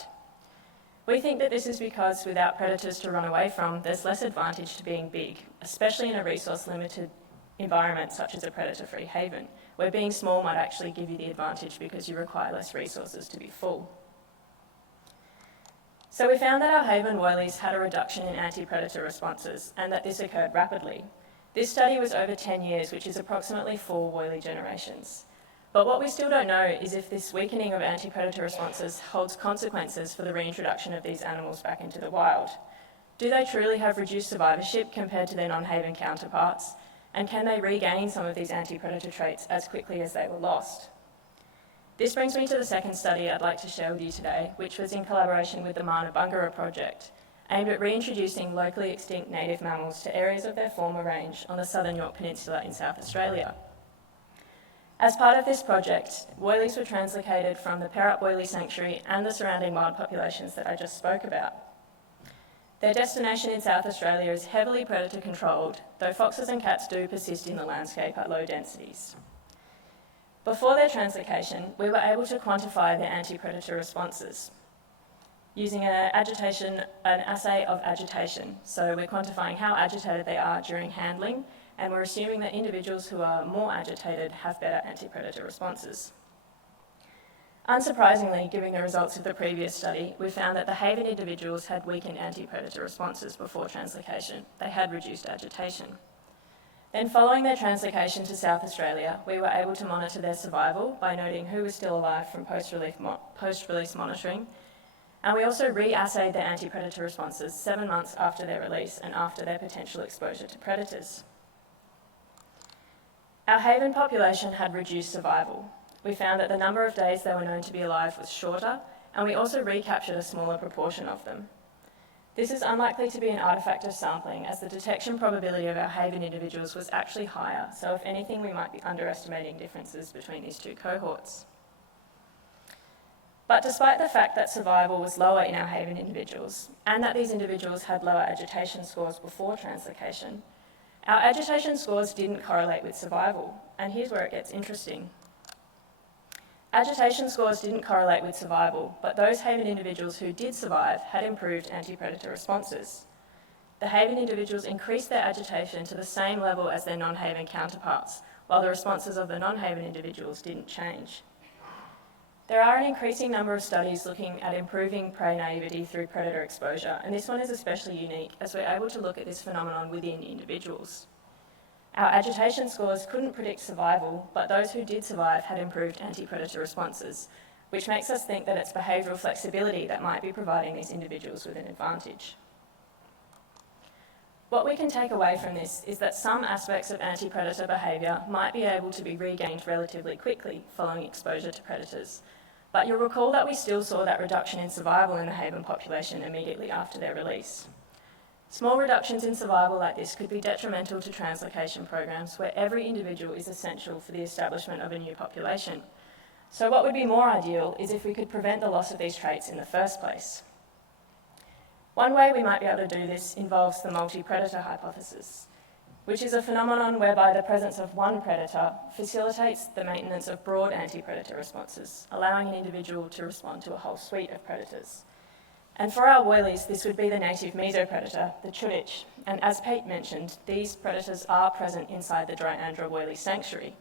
We think that this is because without predators to run away from, there's less advantage to being big, especially in a resource-limited environment such as a predator-free haven, where being small might actually give you the advantage because you require less resources to be full. So we found that our haven woylies had a reduction in anti-predator responses, and that this occurred rapidly. This study was over 10 years, which is approximately 4 woylie generations. But what we still don't know is if this weakening of anti-predator responses holds consequences for the reintroduction of these animals back into the wild. Do they truly have reduced survivorship compared to their non-haven counterparts? And can they regain some of these anti-predator traits as quickly as they were lost? This brings me to the second study I'd like to share with you today, which was in collaboration with the Mana Bungara project, aimed at reintroducing locally extinct native mammals to areas of their former range on the southern Yorke Peninsula in South Australia. As part of this project, woylies were translocated from the Perup Woylie Sanctuary and the surrounding wild populations that I just spoke about. Their destination in South Australia is heavily predator controlled, though foxes and cats do persist in the landscape at low densities. Before their translocation, we were able to quantify their anti-predator responses using an assay of agitation. So we're quantifying how agitated they are during handling, and we're assuming that individuals who are more agitated have better anti-predator responses. Unsurprisingly, given the results of the previous study, we found that the haven individuals had weakened anti-predator responses before translocation. They had reduced agitation. Then following their translocation to South Australia, we were able to monitor their survival by noting who was still alive from post-release monitoring, and we also re-assayed their anti-predator responses 7 months after their release and after their potential exposure to predators. Our haven population had reduced survival. We found that the number of days they were known to be alive was shorter, and we also recaptured a smaller proportion of them. This is unlikely to be an artefact of sampling, as the detection probability of our haven individuals was actually higher, so if anything, we might be underestimating differences between these two cohorts. But despite the fact that survival was lower in our haven individuals, and that these individuals had lower agitation scores before translocation, our agitation scores didn't correlate with survival, and here's where it gets interesting. Agitation scores didn't correlate with survival, but those haven individuals who did survive had improved anti-predator responses. The haven individuals increased their agitation to the same level as their non-haven counterparts, while the responses of the non-haven individuals didn't change. There are an increasing number of studies looking at improving prey naivety through predator exposure, and this one is especially unique as we're able to look at this phenomenon within individuals. Our agitation scores couldn't predict survival, but those who did survive had improved anti-predator responses, which makes us think that it's behavioural flexibility that might be providing these individuals with an advantage. What we can take away from this is that some aspects of anti-predator behaviour might be able to be regained relatively quickly following exposure to predators, but you'll recall that we still saw that reduction in survival in the haven population immediately after their release. Small reductions in survival like this could be detrimental to translocation programs where every individual is essential for the establishment of a new population. So what would be more ideal is if we could prevent the loss of these traits in the first place. One way we might be able to do this involves the multi-predator hypothesis, which is a phenomenon whereby the presence of one predator facilitates the maintenance of broad anti-predator responses, allowing an individual to respond to a whole suite of predators. And for our woylies, this would be the native mesopredator, the chuditch, and as Pete mentioned, these predators are present inside the Dryandra woylie sanctuary.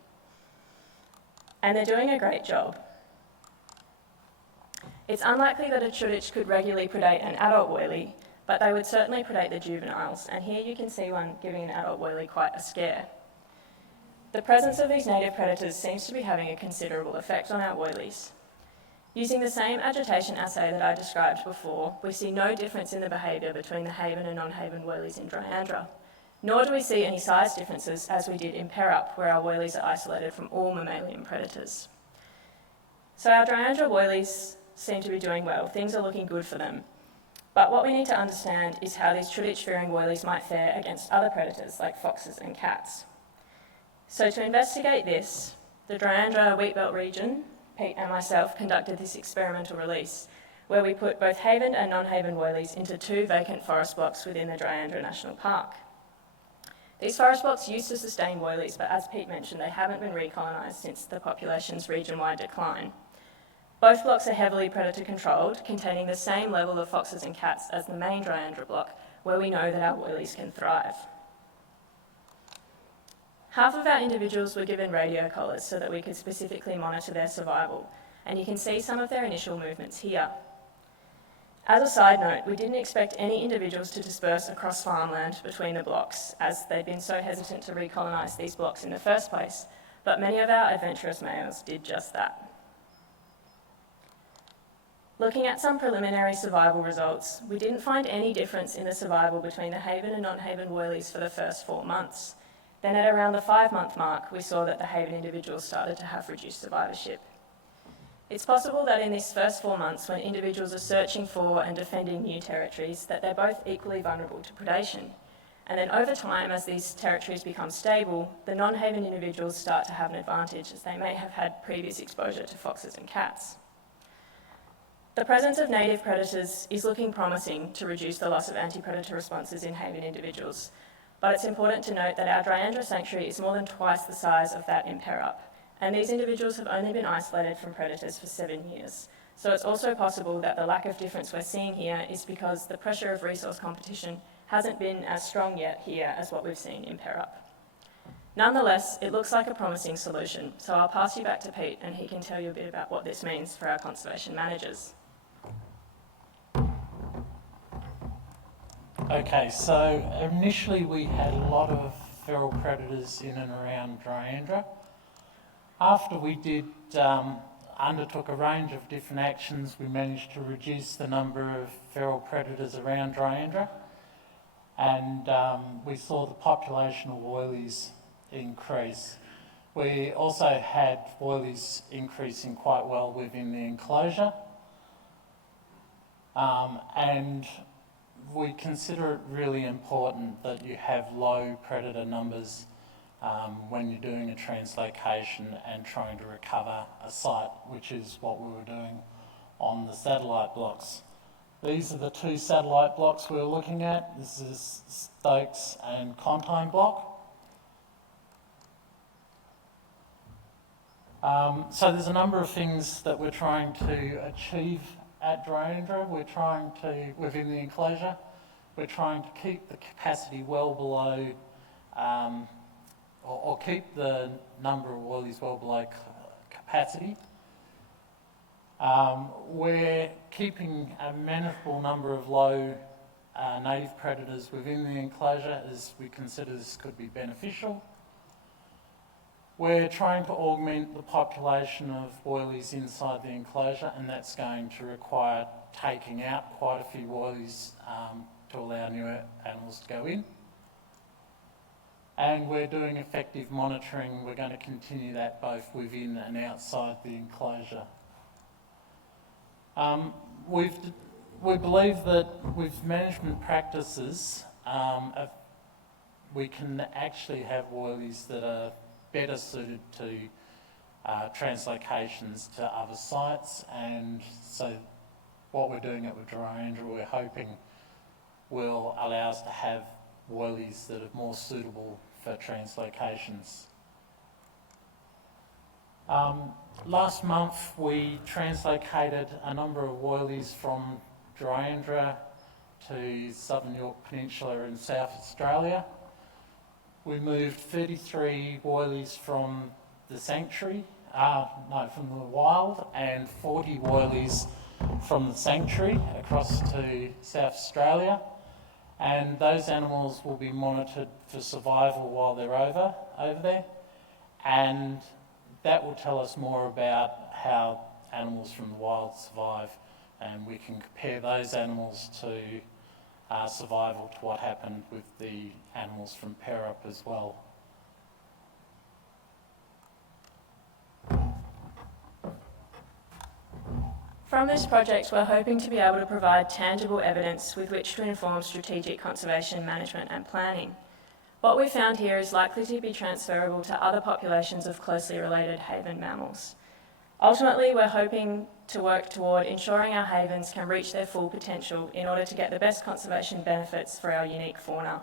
And they're doing a great job. It's unlikely that a chuditch could regularly predate an adult woylie, but they would certainly predate the juveniles, and here you can see one giving an adult woylie quite a scare. The presence of these native predators seems to be having a considerable effect on our woylies. Using the same agitation assay that I described before, we see no difference in the behaviour between the haven and non-haven woylies in Dryandra, nor do we see any size differences as we did in Perup, where our woylies are isolated from all mammalian predators. So our Dryandra woylies seem to be doing well, things are looking good for them. But what we need to understand is how these chuditch-fearing woylies might fare against other predators like foxes and cats. So to investigate this, the Dryandra Wheatbelt region, Pete and myself conducted this experimental release where we put both haven and non-haven woylies into 2 vacant forest blocks within the Dryandra National Park. These forest blocks used to sustain woylies, but as Pete mentioned, they haven't been recolonised since the population's region-wide decline. Both blocks are heavily predator controlled, containing the same level of foxes and cats as the main Dryandra block, where we know that our woylies can thrive. Half of our individuals were given radio collars so that we could specifically monitor their survival, and you can see some of their initial movements here. As a side note, we didn't expect any individuals to disperse across farmland between the blocks, as they'd been so hesitant to recolonise these blocks in the first place, but many of our adventurous males did just that. Looking at some preliminary survival results, we didn't find any difference in the survival between the haven and non-haven woylies for the first 4 months. Then at around the 5-month mark, we saw that the haven individuals started to have reduced survivorship. It's possible that in these first 4 months, when individuals are searching for and defending new territories, that they're both equally vulnerable to predation. And then over time, as these territories become stable, the non-haven individuals start to have an advantage, as they may have had previous exposure to foxes and cats. The presence of native predators is looking promising to reduce the loss of anti-predator responses in haven individuals, but it's important to note that our Dryandra sanctuary is more than twice the size of that in Perup, and these individuals have only been isolated from predators for 7 years. So it's also possible that the lack of difference we're seeing here is because the pressure of resource competition hasn't been as strong yet here as what we've seen in Perup. Nonetheless, it looks like a promising solution, so I'll pass you back to Pete and he can tell you a bit about what this means for our conservation managers. Okay, so initially we had a lot of feral predators in and around Dryandra. After we undertook a range of different actions, we managed to reduce the number of feral predators around Dryandra, and we saw the population of woylies increase. We also had woylies increasing quite well within the enclosure, and we consider it really important that you have low predator numbers when you're doing a translocation and trying to recover a site, which is what we were doing on the satellite blocks. These are the two satellite blocks we were looking at. This is Stokes and Contine block. So there's a number of things that we're trying to achieve at Dryandra. We're trying to, within the enclosure, we're trying to keep the capacity well below, or keep the number of woylies well below capacity. We're keeping a manageable number of low native predators within the enclosure, as we consider this could be beneficial. We're trying to augment the population of woylies inside the enclosure, and that's going to require taking out quite a few woylies to allow newer animals to go in. And we're doing effective monitoring. We're going to continue that both within and outside the enclosure. We believe that with management practices, we can actually have woylies that are better suited to translocations to other sites, and so what we're doing at Dryandra, we're hoping will allow us to have woylies that are more suitable for translocations. Last month we translocated a number of woylies from Dryandra to Southern York Peninsula in South Australia. We moved 33 woylies from the sanctuary, from the wild, and 40 woylies from the sanctuary across to South Australia. And those animals will be monitored for survival while they're over there. And that will tell us more about how animals from the wild survive. And we can compare those animals to survival to what happened with the animals from Perup as well. From this project, we're hoping to be able to provide tangible evidence with which to inform strategic conservation management and planning. What we found here is likely to be transferable to other populations of closely related haven mammals. Ultimately, we're hoping to work toward ensuring our havens can reach their full potential in order to get the best conservation benefits for our unique fauna.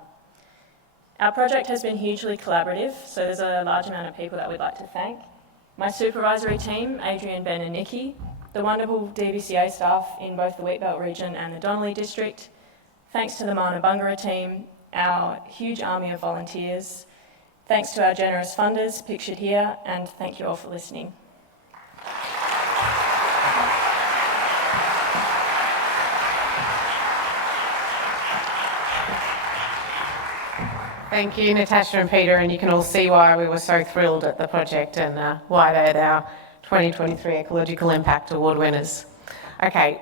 Our project has been hugely collaborative, so there's a large amount of people that we'd like to thank. My supervisory team, Adrian, Ben and Nikki, the wonderful DVCA staff in both the Wheatbelt region and the Donnelly district, thanks to the Mana Bungara team, our huge army of volunteers, thanks to our generous funders pictured here, and thank you all for listening. Thank you, Natasha and Peter, and you can all see why we were so thrilled at the project and why they're our 2023 Ecological Impact Award winners. Okay,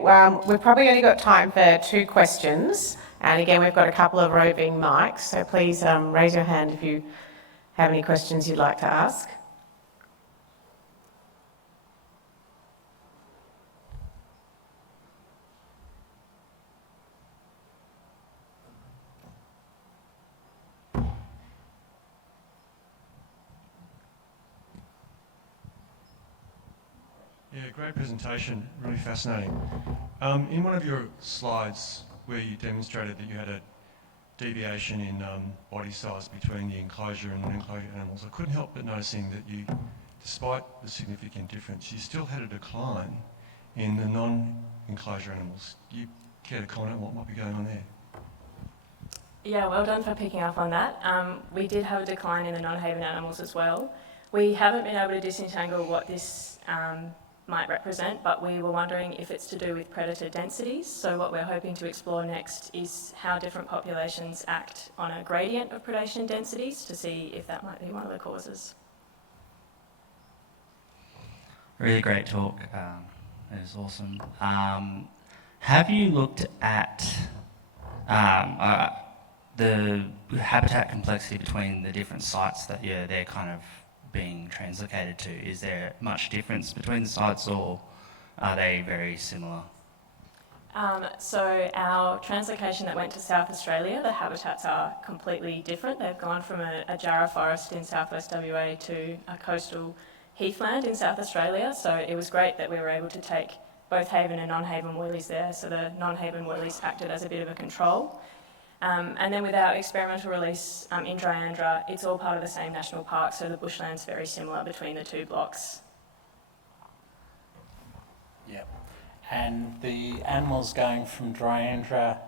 we've probably only got time for 2 questions, and again we've got a couple of roving mics, so please raise your hand if you have any questions you'd like to ask. Yeah, great presentation, really fascinating. In one of your slides where you demonstrated that you had a deviation in body size between the enclosure and non-enclosure animals, I couldn't help but noticing that you, despite the significant difference, you still had a decline in the non-enclosure animals. Do you care to comment on what might be going on there? Yeah, well done for picking up on that. We did have a decline in the non-haven animals as well. We haven't been able to disentangle what this might represent, but we were wondering if it's to do with predator densities. So what we're hoping to explore next is how different populations act on a gradient of predation densities to see if that might be one of the causes. Really great talk. It was awesome. Have you looked at the habitat complexity between the different sites that they're kind of being translocated to? Is there much difference between the sites, or are they very similar? So our translocation that went to South Australia, the habitats are completely different. They've gone from a jarrah forest in southwest WA to a coastal heathland in South Australia. So it was great that we were able to take both haven and non-haven woolies there. So the non-haven woolies acted as a bit of a control. And then with our experimental release in Dryandra, it's all part of the same national park, so the bushland's very similar between the two blocks. Yep. And the animals going from Dryandra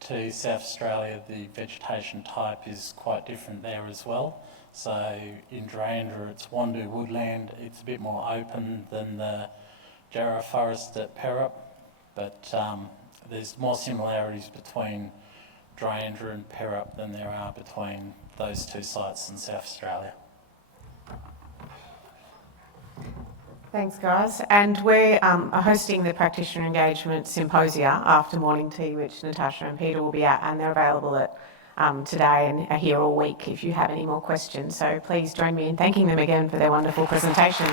to South Australia, the vegetation type is quite different there as well. So in Dryandra, it's Wandoo woodland. It's a bit more open than the jarrah forest at Perup, but there's more similarities between Dryandra and Perup than there are between those two sites in South Australia. Thanks, guys. And we're hosting the Practitioner Engagement Symposia after morning tea, which Natasha and Peter will be at, and they're available at today and are here all week if you have any more questions. So please join me in thanking them again for their wonderful presentation.